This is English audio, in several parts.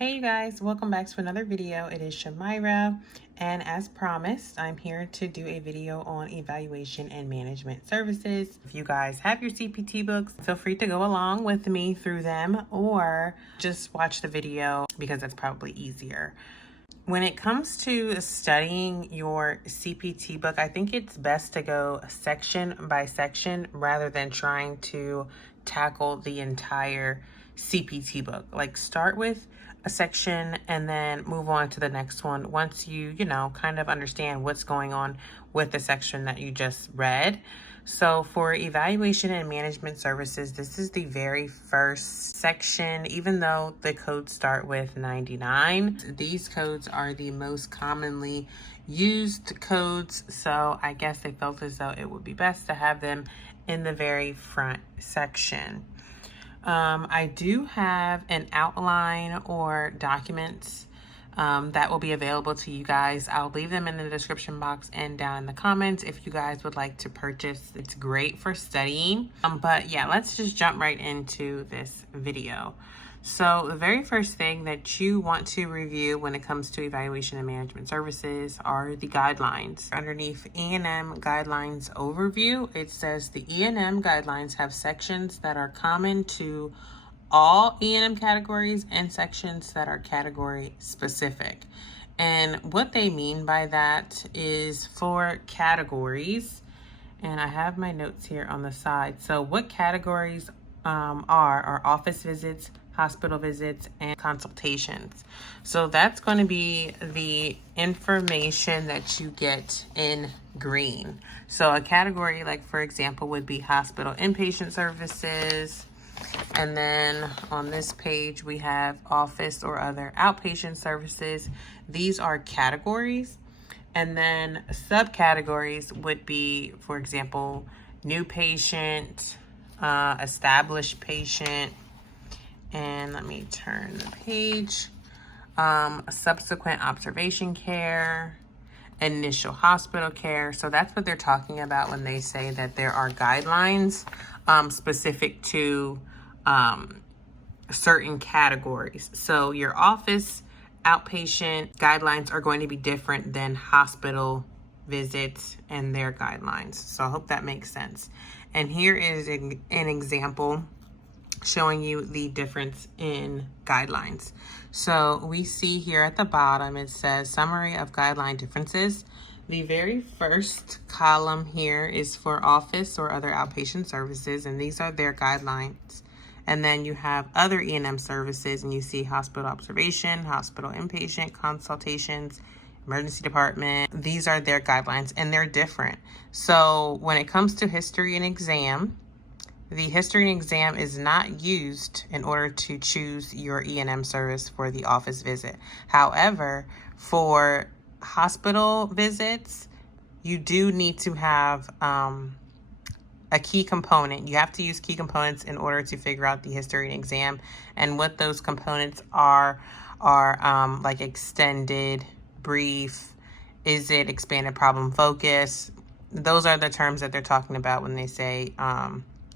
Hey you guys, welcome back to another video. It is Shamira, and as promised, I'm here to do a video on evaluation and management services. If you guys have your CPT books, feel free to go along with me through them or just watch the video because that's probably easier. When it comes to studying your CPT book, I think it's best to go section by section rather than trying to tackle the entire CPT book. Like start with a section and then move on to the next one once you kind of understand what's going on with the section that you just read. So for evaluation and management services, this is the very first section. Even though the codes start with 99, these codes are the most commonly used codes. So I guess they felt as though it would be best to have them in the very front section. I do have an outline or documents that will be available to you guys. I'll leave them in the description box and down in the comments if you guys would like to purchase. It's great for studying. But yeah, let's just jump right into this video. So the very first thing that you want to review when it comes to evaluation and management services are the guidelines. Underneath E&M guidelines overview, it says the E&M guidelines have sections that are common to all E&M categories and sections that are category specific. And what they mean by that is for categories, and I have my notes here on the side. So what categories are office visits, hospital visits, and consultations. So that's going to be the information that you get in green. So a category, like for example, would be hospital inpatient services. And then on this page, we have office or other outpatient services. These are categories. And then subcategories would be, for example, new patient, established patient, and let me turn the page, subsequent observation care, initial hospital care. So that's what they're talking about when they say that there are guidelines specific to certain categories. So your office outpatient guidelines are going to be different than hospital visits and their guidelines. So I hope that makes sense. And here is an example showing you the difference in guidelines. So we see here at the bottom, it says summary of guideline differences. The very first column here is for office or other outpatient services, and these are their guidelines. And then you have other E&M services, and you see hospital observation, hospital inpatient, consultations, emergency department. These are their guidelines, and they're different. So when it comes to history and exam, the history and exam is not used in order to choose your E&M service for the office visit. However, for hospital visits, you do need to have a key component. You have to use key components in order to figure out the history and exam. And what those components are like extended, brief, is it expanded problem focus? Those are the terms that they're talking about when they say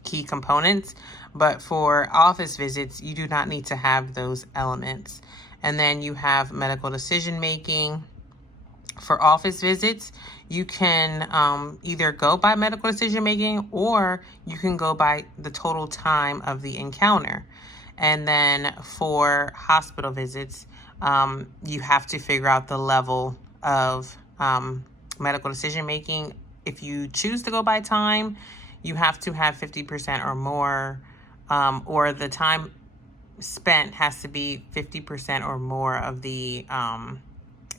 key components. But for office visits, you do not need to have those elements. And then you have medical decision making. For office visits, you can either go by medical decision making or you can go by the total time of the encounter. And then for hospital visits, you have to figure out the level of medical decision making. If you choose to go by time, you have to have 50% or more, or the time spent has to be 50% or more of the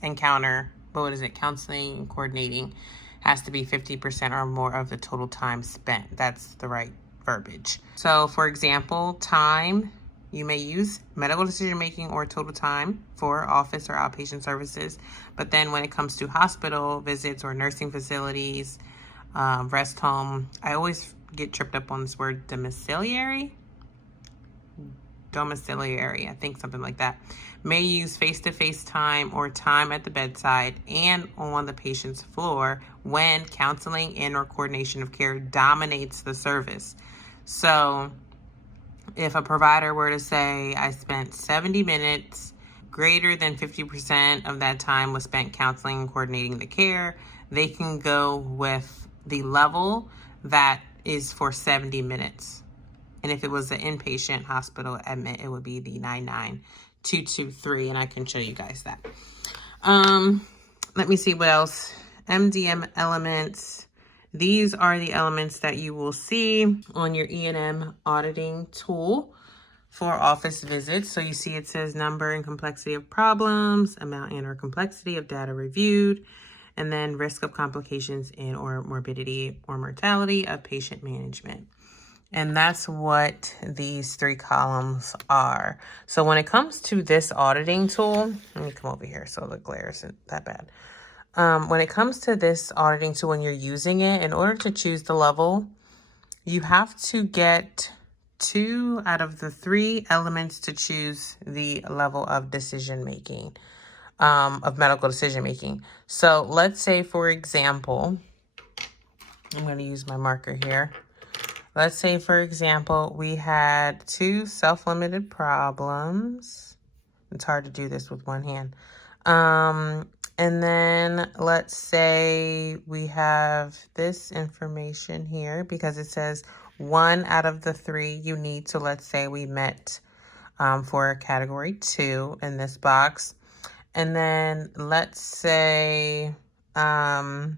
encounter. What is it? Counseling and coordinating has to be 50% or more of the total time spent. That's the right verbiage. So for example, time, you may use medical decision making or total time for office or outpatient services. But then when it comes to hospital visits or nursing facilities, rest home, I always get tripped up on this word domiciliary, I think something like that, may use face-to-face time or time at the bedside and on the patient's floor when counseling and or coordination of care dominates the service. So if a provider were to say, I spent 70 minutes greater than 50% of that time was spent counseling and coordinating the care, they can go with the level that is for 70 minutes. And if it was an inpatient hospital admit, it would be the 99223, and I can show you guys that. Let me see what else. MDM elements. These are the elements that you will see on your E&M auditing tool for office visits. So you see it says number and complexity of problems, amount and or complexity of data reviewed, and then risk of complications and or morbidity or mortality of patient management. And that's what these three columns are. So when it comes to this auditing tool, let me come over here so the glare isn't that bad. When it comes to this auditing tool, when you're using it, in order to choose the level, you have to get 2 out of the 3 elements to choose the level of decision making, of medical decision making. So let's say, for example, I'm going to use my marker here. Let's say, for example, we had 2 self-limited problems. It's hard to do this with one hand. And then let's say we have this information here because it says 1 out of the 3 you need to, let's say we met for category 2 in this box. And then let's say, let's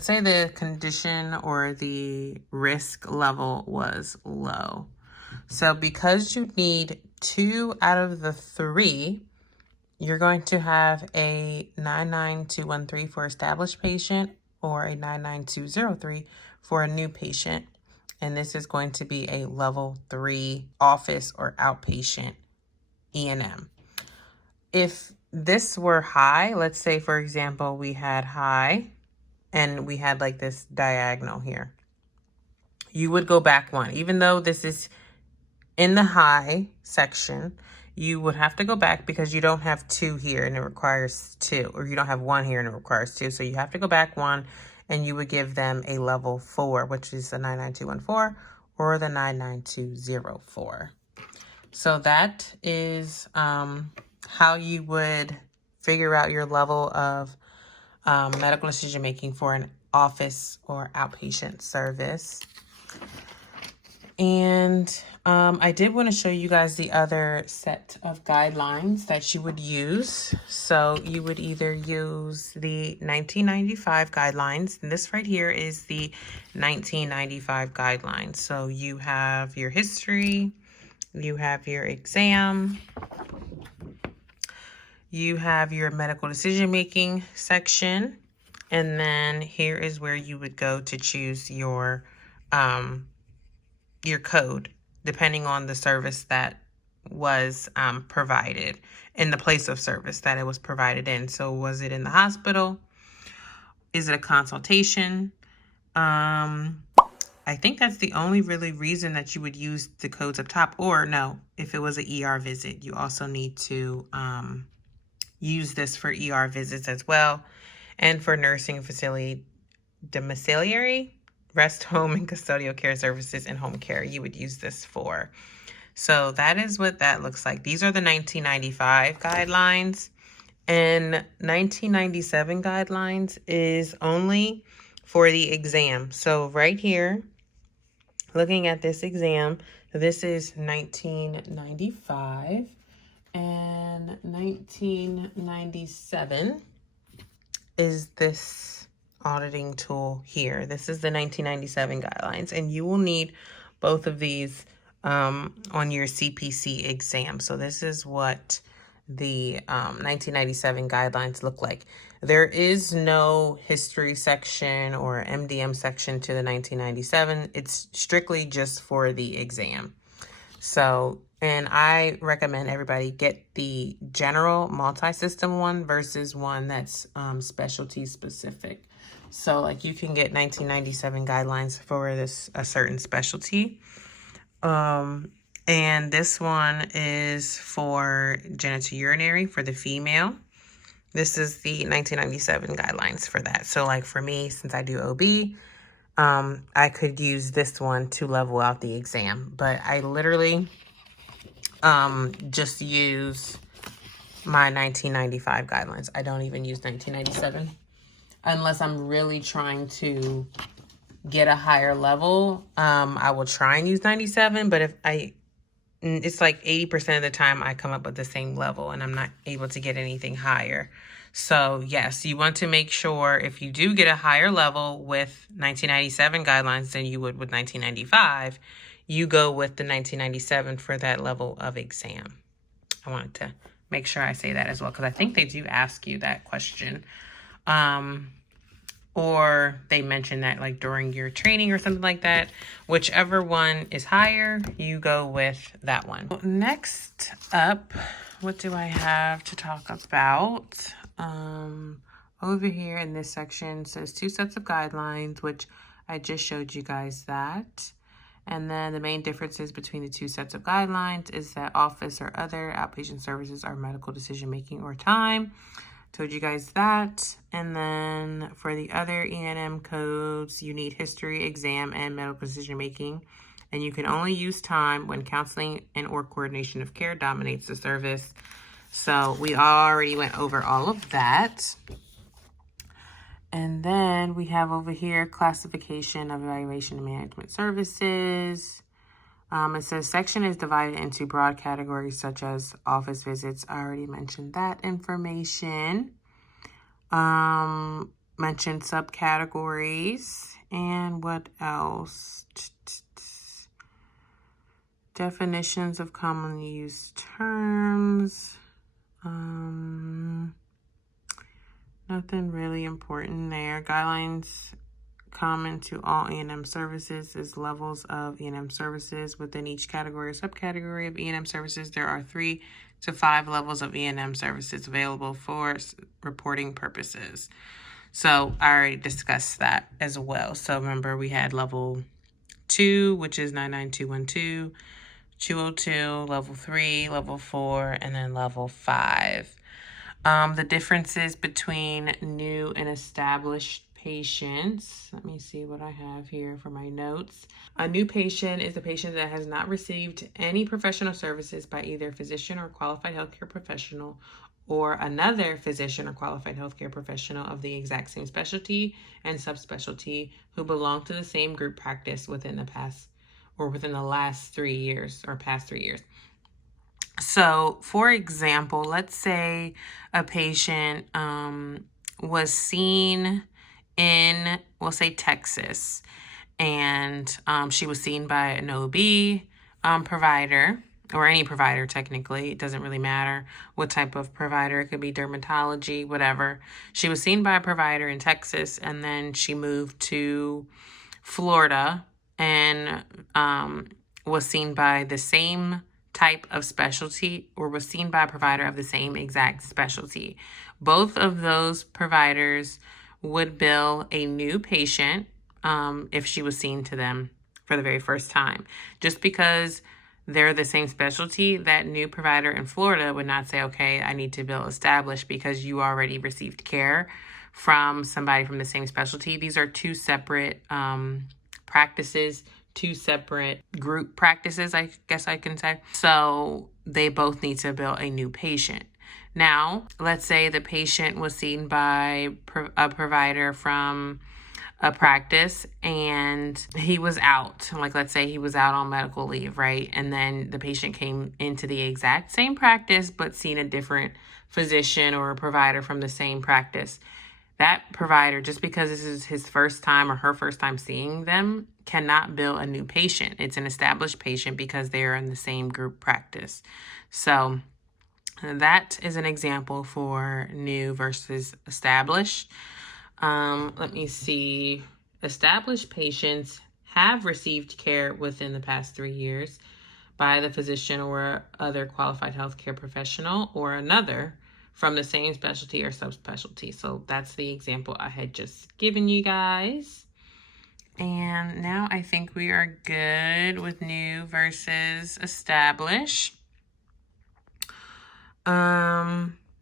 say the condition or the risk level was low. So because you need 2 out of the 3, you're going to have a 99213 for established patient or a 99203 for a new patient. And this is going to be a level 3 office or outpatient E&M. If this were high, let's say, for example, we had high, and we had like this diagonal here, you would go back 1. Even though this is in the high section, you would have to go back because you don't have 2 here and it requires 2, or you don't have 1 here and it requires 2. So you have to go back 1, and you would give them a level 4, which is the 99214 or the 99204. So that is how you would figure out your level of medical decision making for an office or outpatient service. And I did want to show you guys the other set of guidelines that you would use. So you would either use the 1995 guidelines, and this right here is the 1995 guidelines. So you have your history, you have your exam, you have your medical decision-making section, and then here is where you would go to choose your code, depending on the service that was provided, in the place of service that it was provided in. So was it in the hospital? Is it a consultation? I think that's the only really reason that you would use the codes up top. Or no, if it was an ER visit, you also need to use this for ER visits as well. And for nursing facility, domiciliary, rest home and custodial care services and home care, you would use this for. So that is what that looks like. These are the 1995 guidelines. And 1997 guidelines is only for the exam. So right here, looking at this exam, this is 1995. And 1997 is this auditing tool here. This is the 1997 guidelines, and you will need both of these on your CPC exam. So this is what the 1997 guidelines look like. There is no history section or MDM section to the 1997. It's strictly just for the exam. So, and I recommend everybody get the general multi-system one versus one that's specialty specific. So like you can get 1997 guidelines for this, a certain specialty. And this one is for genitourinary for the female. This is the 1997 guidelines for that. So like for me, since I do OB, I could use this one to level out the exam. But I literally just use my 1995 guidelines. I don't even use 1997 unless I'm really trying to get a higher level. I will try and use 97, but it's like 80% of the time I come up with the same level and I'm not able to get anything higher. So yes, you want to make sure if you do get a higher level with 1997 guidelines than you would with 1995, you go with the 1997 for that level of exam. I wanted to make sure I say that as well, because I think they do ask you that question. Or they mention that like during your training or something like that. Whichever one is higher, you go with that one. Next up, what do I have to talk about? Over here in this section says 2 sets of guidelines, which I just showed you guys that. And then the main differences between the 2 sets of guidelines is that office or other outpatient services are medical decision-making or time. Told you guys that. And then for the other E&M codes, you need history, exam, and medical decision-making. And you can only use time when counseling and or coordination of care dominates the service. So we already went over all of that. And then we have over here classification of evaluation and management services. It says section is divided into broad categories such as office visits. I already mentioned that information. Mentioned subcategories. And what else? Definitions of commonly used terms. Nothing really important there. Guidelines common to all E&M services is levels of E&M services. Within each category or subcategory of E&M services, there are 3 to 5 levels of E&M services available for reporting purposes. So I already discussed that as well. So remember, we had level 2, which is 99212, 202, level 3, level 4, and then level 5. The differences between new and established patients. Let me see what I have here for my notes. A new patient is a patient that has not received any professional services by either a physician or qualified healthcare professional or another physician or qualified healthcare professional of the exact same specialty and subspecialty who belong to the same group practice within the last 3 years or past 3 years. So, for example, let's say a patient was seen in, we'll say, Texas, and she was seen by an OB provider, or any provider technically. It doesn't really matter what type of provider. It could be dermatology, whatever. She was seen by a provider in Texas, and then she moved to Florida and was seen by the same type of specialty, or was seen by a provider of the same exact specialty. Both of those providers would bill a new patient if she was seen to them for the very first time. Just because they're the same specialty, that new provider in Florida would not say, okay, I need to bill established because you already received care from somebody from the same specialty. These are 2 separate practices, 2 separate group practices, I guess I can say. So they both need to bill a new patient. Now, let's say the patient was seen by a provider from a practice and he was out. Like, let's say he was out on medical leave, right? And then the patient came into the exact same practice, but seen a different physician or a provider from the same practice. That provider, just because this is his first time or her first time seeing them, cannot bill a new patient. It's an established patient because they are in the same group practice. So that is an example for new versus established. Let me see. Established patients have received care within the past 3 years by the physician or other qualified healthcare professional or another from the same specialty or subspecialty. So that's the example I had just given you guys. And now I think we are good with new versus established.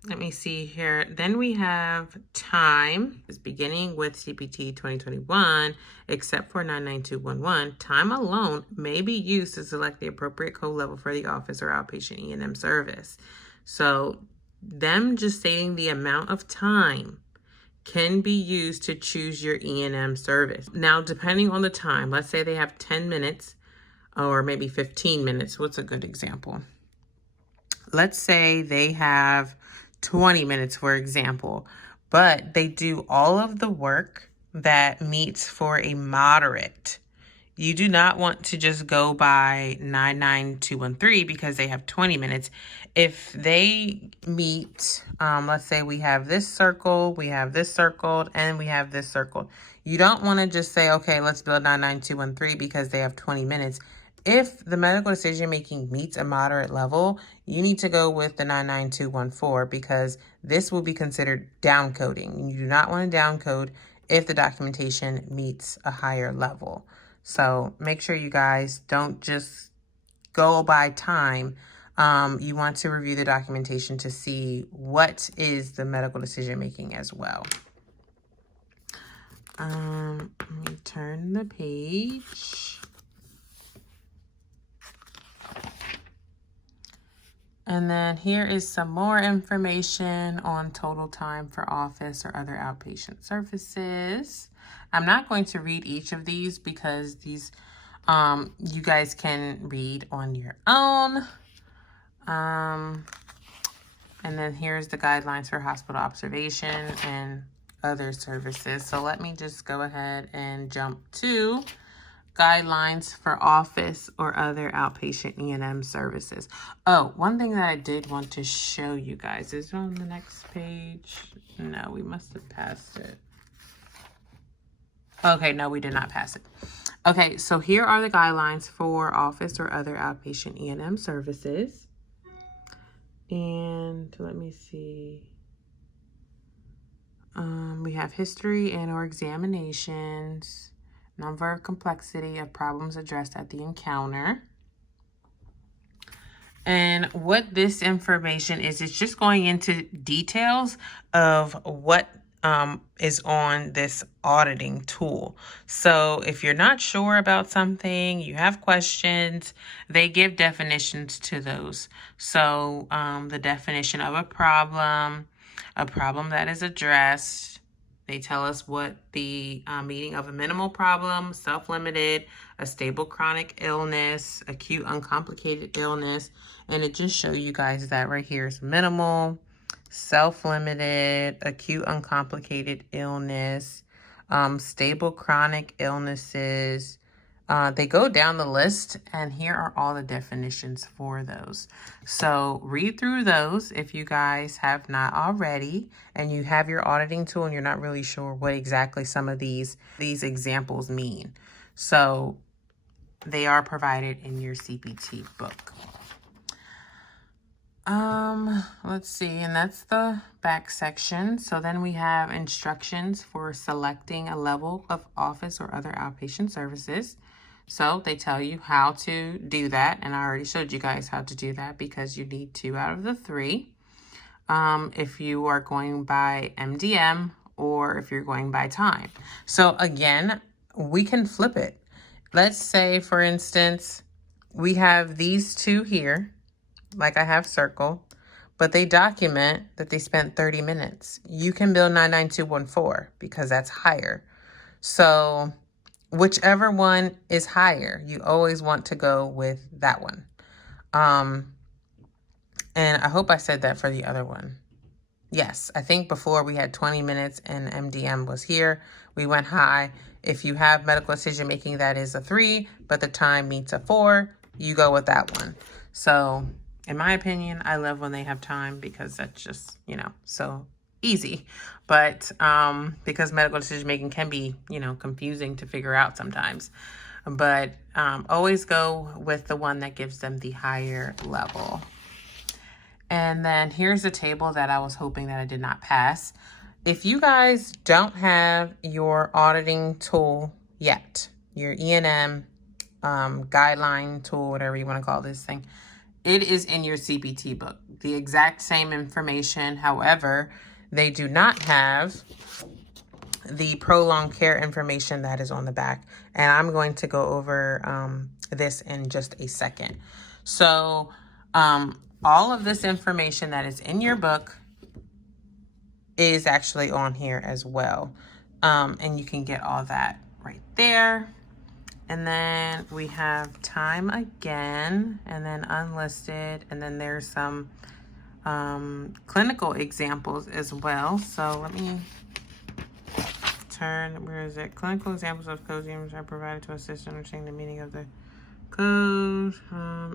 let me see here. Then we have time. It's beginning with CPT 2021, except for 99211. Time alone may be used to select the appropriate code level for the office or outpatient E&M service. So them just stating the amount of time can be used to choose your E&M service. Now, depending on the time, let's say they have 10 minutes or maybe 15 minutes. What's a good example? Let's say they have 20 minutes, for example, but they do all of the work that meets for a moderate. You do not want to just go by 99213 because they have 20 minutes. If they meet, let's say we have this circle, we have this circled, and we have this circled. You don't want to just say, okay, let's build 99213 because they have 20 minutes. If the medical decision making meets a moderate level, you need to go with the 99214 because this will be considered downcoding. You do not want to downcode if the documentation meets a higher level. So make sure you guys don't just go by time. You want to review the documentation to see what is the medical decision making as well. Let me turn the page. And then here is some more information on total time for office or other outpatient services. I'm not going to read each of these because these you guys can read on your own. And then here's the guidelines for hospital observation and other services. So let me just go ahead and jump to guidelines for office or other outpatient E&M services. Oh, one thing that I did want to show you guys is on the next page. No, we must have passed it. Okay, no, we did not pass it. Okay, so here are the guidelines for office or other outpatient E&M services. And let me see. We have history and or examinations, number of complexity of problems addressed at the encounter. And what this information is, it's just going into details of what is on this auditing tool. So if you're not sure about something, you have questions, they give definitions to those. So the definition of a problem that is addressed. They tell us what the meaning of a minimal problem, self-limited, a stable chronic illness, acute uncomplicated illness. And it just shows you guys that right here is minimal, self-limited, acute uncomplicated illness, stable chronic illnesses. They go down the list, and here are all the definitions for those. So read through those if you guys have not already, and you have your auditing tool and you're not really sure what exactly some of these examples mean. So they are provided in your CPT book. Let's see, and that's the back section. So then we have instructions for selecting a level of office or other outpatient services. So they tell you how to do that, and I already showed you guys how to do that because you need 2 out of the 3. If you are going by MDM or if you're going by time. So again, we can flip it. Let's say, for instance, we have these 2 here, like I have circled, but they document that they spent 30 minutes. You can bill 99214 because that's higher. So whichever one is higher, you always want to go with that one. And I hope I said that for the other one. Yes, I think before we had 20 minutes and MDM was here. We went high. If you have medical decision making, that is a 3, but the time meets a 4, you go with that one. So in my opinion, I love when they have time because that's just, so easy. But because medical decision making can be, confusing to figure out sometimes. But always go with the one that gives them the higher level. And then here's a table that I was hoping that I did not pass. If you guys don't have your auditing tool yet, your E&M guideline tool, whatever you want to call this thing, it is in your CPT book, the exact same information. However, they do not have the prolonged care information that is on the back. And I'm going to go over this in just a second. So all of this information that is in your book is actually on here as well. And you can get all that right there. And then we have time again, and then unlisted, and then there's some clinical examples as well. So let me turn, where is it? Clinical examples of codes are provided to assist in understanding the meaning of the code.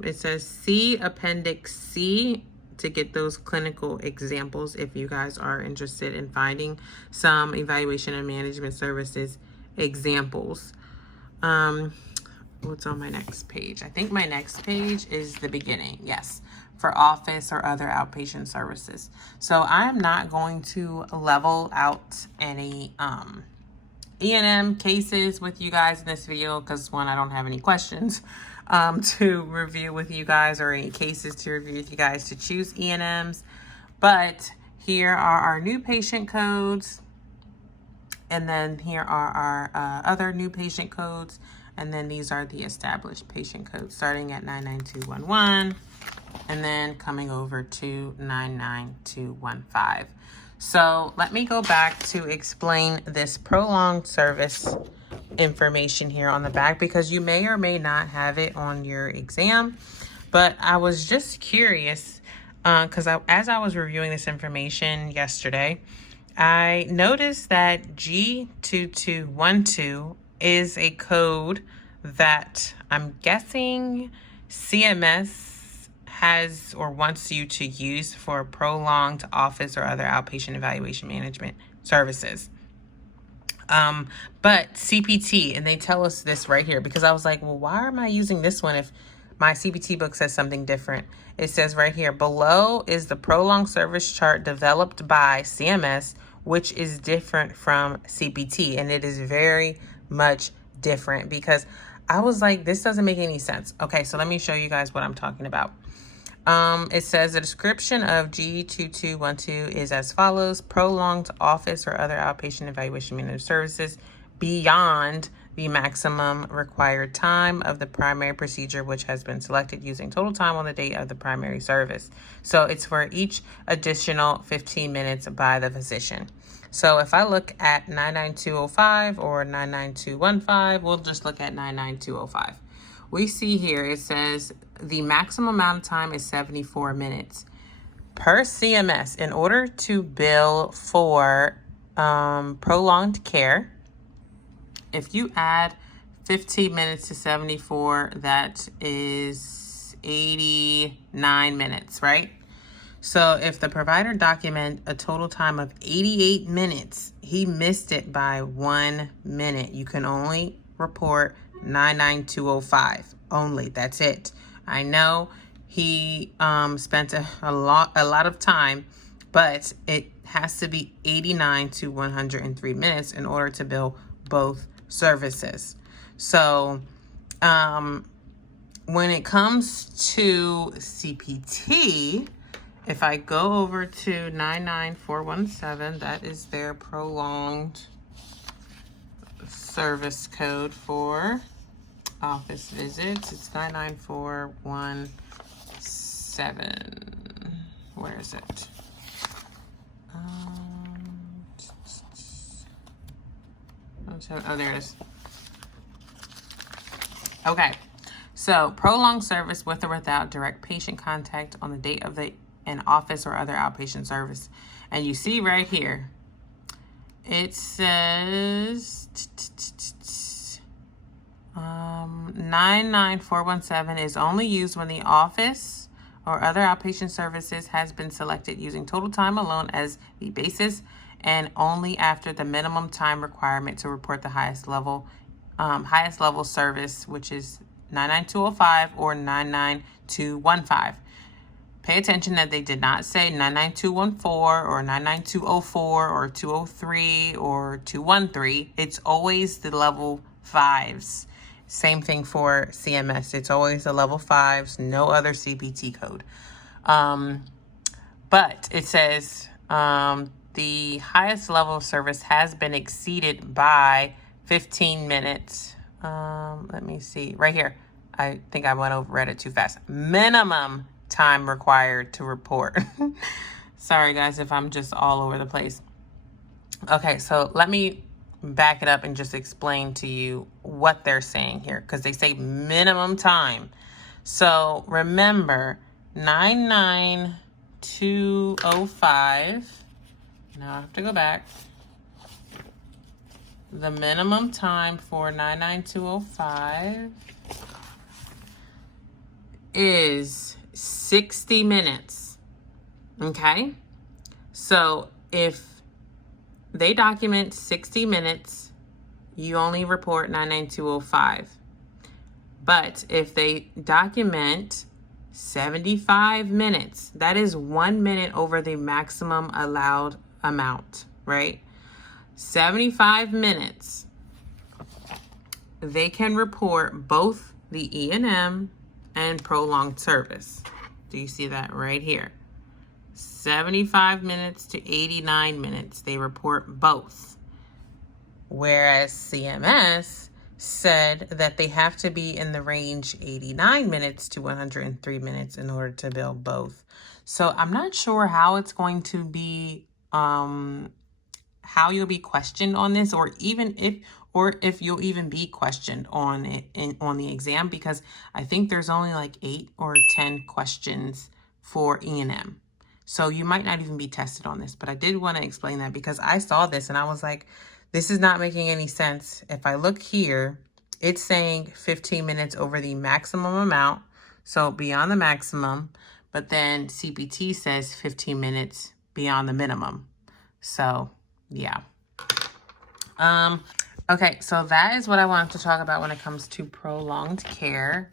It says see Appendix C to get those clinical examples if you guys are interested in finding some evaluation and management services examples. What's on my next page? I think my next page is the beginning. Yes, for office or other outpatient services. So I'm not going to level out any E&M cases with you guys in this video because, one, I don't have any questions to review with you guys or any cases to review with you guys to choose E&Ms. But here are our new patient codes. And then here are our other new patient codes. And then these are the established patient codes starting at 99211 and then coming over to 99215. So let me go back to explain this prolonged service information here on the back because you may or may not have it on your exam. But I was just curious because as I was reviewing this information yesterday, I noticed that G2212 is a code that I'm guessing CMS has or wants you to use for prolonged office or other outpatient evaluation management services. But CPT, and they tell us this right here because I was like, well, why am I using this one if my CPT book says something different? It says right here, below is the prolonged service chart developed by CMS, which is different from CPT, and it is very much different because I was like, this doesn't make any sense. Okay, so let me show you guys what I'm talking about. It says the description of G2212 is as follows: prolonged office or other outpatient evaluation management services beyond the maximum required time of the primary procedure, which has been selected using total time on the date of the primary service. So it's for each additional 15 minutes by the physician. So if I look at 99205 or 99215, we'll just look at 99205. We see here it says the maximum amount of time is 74 minutes. Per CMS, in order to bill for prolonged care, if you add 15 minutes to 74, that is 89 minutes, right? So if the provider document a total time of 88 minutes, he missed it by 1 minute. You can only report 99205 only. That's it. I know he spent a lot of time, but it has to be 89 to 103 minutes in order to bill both services. So when it comes to CPT, if I go over to 99417, that is their prolonged service code for office visits. It's 99417. Where is it? Oh, there it is. Okay. So prolonged service with or without direct patient contact on the date of an office or other outpatient service. And you see right here, it says 99417 is only used when the office or other outpatient services has been selected using total time alone as the basis and only after the minimum time requirement to report the highest level service, which is 99205 or 99215. Pay attention that they did not say 99214 or 99204 or 203 or 213. It's always the level 5s. Same thing for CMS. It's always a level 5s, no other CPT code. But it says the highest level of service has been exceeded by 15 minutes. Let me see. Right here. I think I read it too fast. Minimum time required to report. Sorry, guys, if I'm just all over the place. Okay, so let me back it up and just explain to you what they're saying here, because they say minimum time. So remember, 99205. Now I have to go back. The minimum time for 99205 is 60 minutes. Okay? So if they document 60 minutes, you only report 99205. But if they document 75 minutes, that is 1 minute over the maximum allowed amount, right? 75 minutes, they can report both the E&M and prolonged service. Do you see that right here? 75 minutes to 89 minutes, they report both. Whereas CMS said that they have to be in the range 89 minutes to 103 minutes in order to bill both. So I'm not sure how it's going to be, how you'll be questioned on this, or if you'll even be questioned on it on the exam, because I think there's only like 8 or 10 questions for E&M. So you might not even be tested on this, but I did want to explain that because I saw this and I was like, this is not making any sense. If I look here, it's saying 15 minutes over the maximum amount, so beyond the maximum, but then CPT says 15 minutes beyond the minimum. So yeah. Okay, so that is what I wanted to talk about when it comes to prolonged care.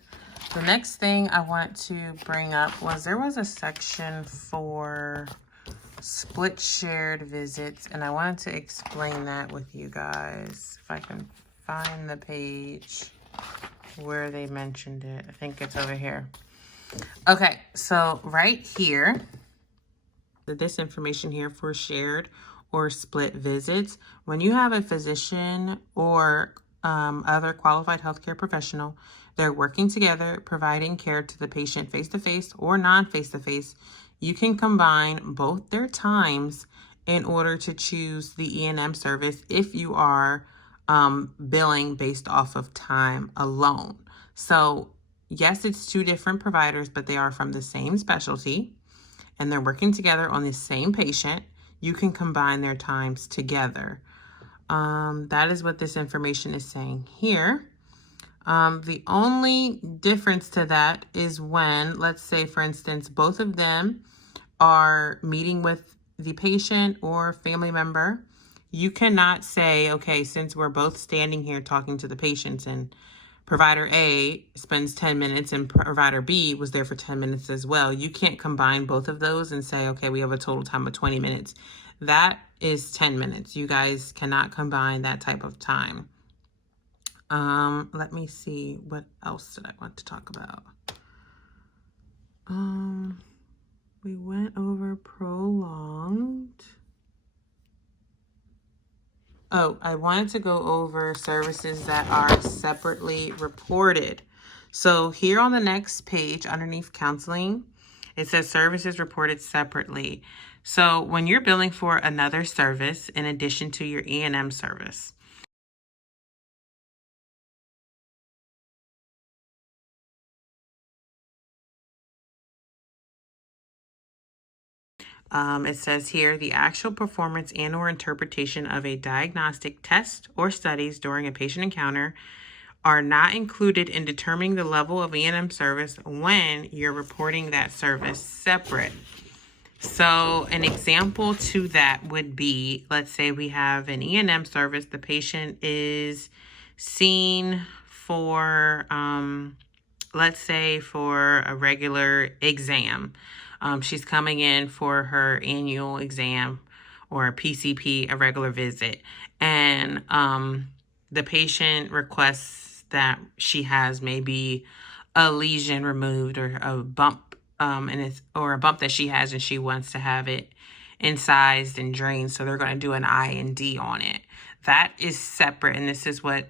The next thing I want to bring up was there was a section for split shared visits, and I wanted to explain that with you guys. If I can find the page where they mentioned it. I think it's over here. Okay, so right here, this information here for shared or split visits. When you have a physician or other qualified healthcare professional, they're working together, providing care to the patient face-to-face or non-face-to-face, you can combine both their times in order to choose the E&M service if you are billing based off of time alone. So yes, it's 2 different providers, but they are from the same specialty and they're working together on the same patient. You can combine their times together. That is what this information is saying here. The only difference to that is when, let's say, for instance, both of them are meeting with the patient or family member. You cannot say, okay, since we're both standing here talking to the patients and provider A spends 10 minutes and provider B was there for 10 minutes as well. You can't combine both of those and say, okay, we have a total time of 20 minutes. That is 10 minutes. You guys cannot combine that type of time. Let me see, what else did I want to talk about? We went over prolonged. Oh, I wanted to go over services that are separately reported. So here on the next page underneath counseling, it says services reported separately. So when you're billing for another service in addition to your E&M service, it says here, the actual performance and or interpretation of a diagnostic test or studies during a patient encounter are not included in determining the level of E&M service when you're reporting that service separate. So an example to that would be, let's say we have an E&M service. The patient is seen for, let's say for a regular exam. She's coming in for her annual exam or a PCP, a regular visit. And the patient requests that she has, maybe a lesion removed or a bump, or a bump that she has and she wants to have it incised and drained. So they're going to do an I&D on it. That is separate, and this is what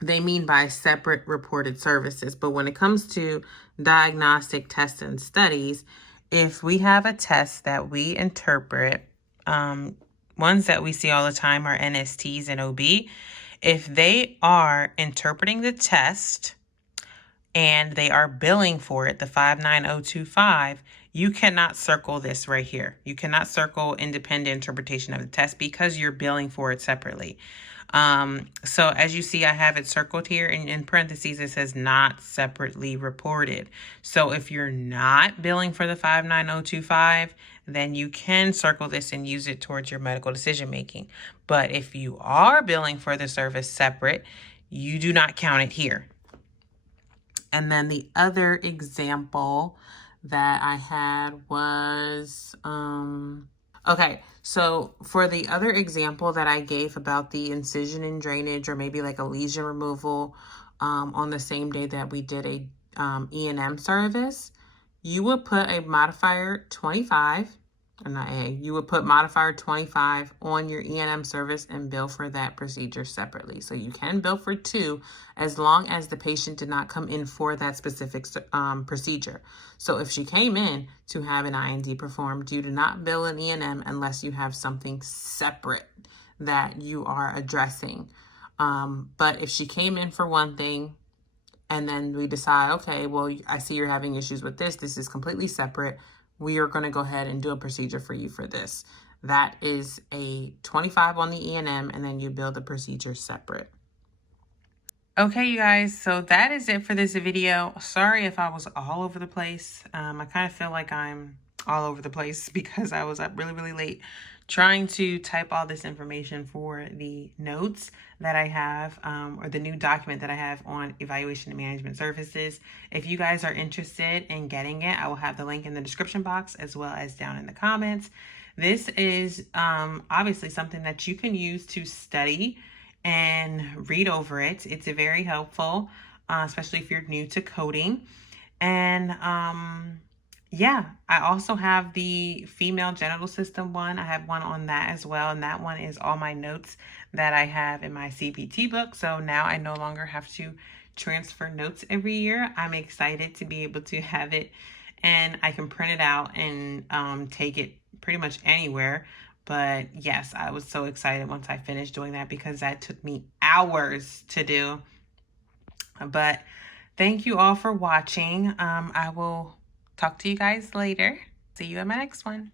they mean by separate reported services. But when it comes to diagnostic tests and studies, if we have a test that we interpret, ones that we see all the time are NSTs and OB. If they are interpreting the test and they are billing for it, the 59025, you cannot circle this right here. You cannot circle independent interpretation of the test because you're billing for it separately. So as you see, I have it circled here, and in parentheses, it says not separately reported. So if you're not billing for the 59025, then you can circle this and use it towards your medical decision making. But if you are billing for the service separate, you do not count it here. And then the other example that I had was, okay, so for the other example that I gave about the incision and drainage, or maybe like a lesion removal, on the same day that we did a E&M service, you would put a modifier 25, or not A, you would put modifier 25 on your E&M service and bill for that procedure separately. So you can bill for two as long as the patient did not come in for that specific procedure. So if she came in to have an I&D performed, you do not bill an E&M unless you have something separate that you are addressing. But if she came in for one thing, and then we decide, okay, well, I see you're having issues with this. This is completely separate. We are going to go ahead and do a procedure for you for this. That is a 25 on the E&M, and then you bill the procedure separate. Okay, you guys, so that is it for this video. Sorry if I was all over the place. I kind of feel like I'm all over the place because I was up really, really late trying to type all this information for the notes that I have, or the new document that I have on evaluation and management services. If you guys are interested in getting it, I will have the link in the description box as well as down in the comments. This is obviously something that you can use to study and read over it. It's very helpful, especially if you're new to coding. And yeah, I also have the female genital system one. I have one on that as well. And that one is all my notes that I have in my CPT book. So now I no longer have to transfer notes every year. I'm excited to be able to have it, and I can print it out and take it pretty much anywhere. But yes, I was so excited once I finished doing that because that took me hours to do. But thank you all for watching. I will talk to you guys later. See you in my next one.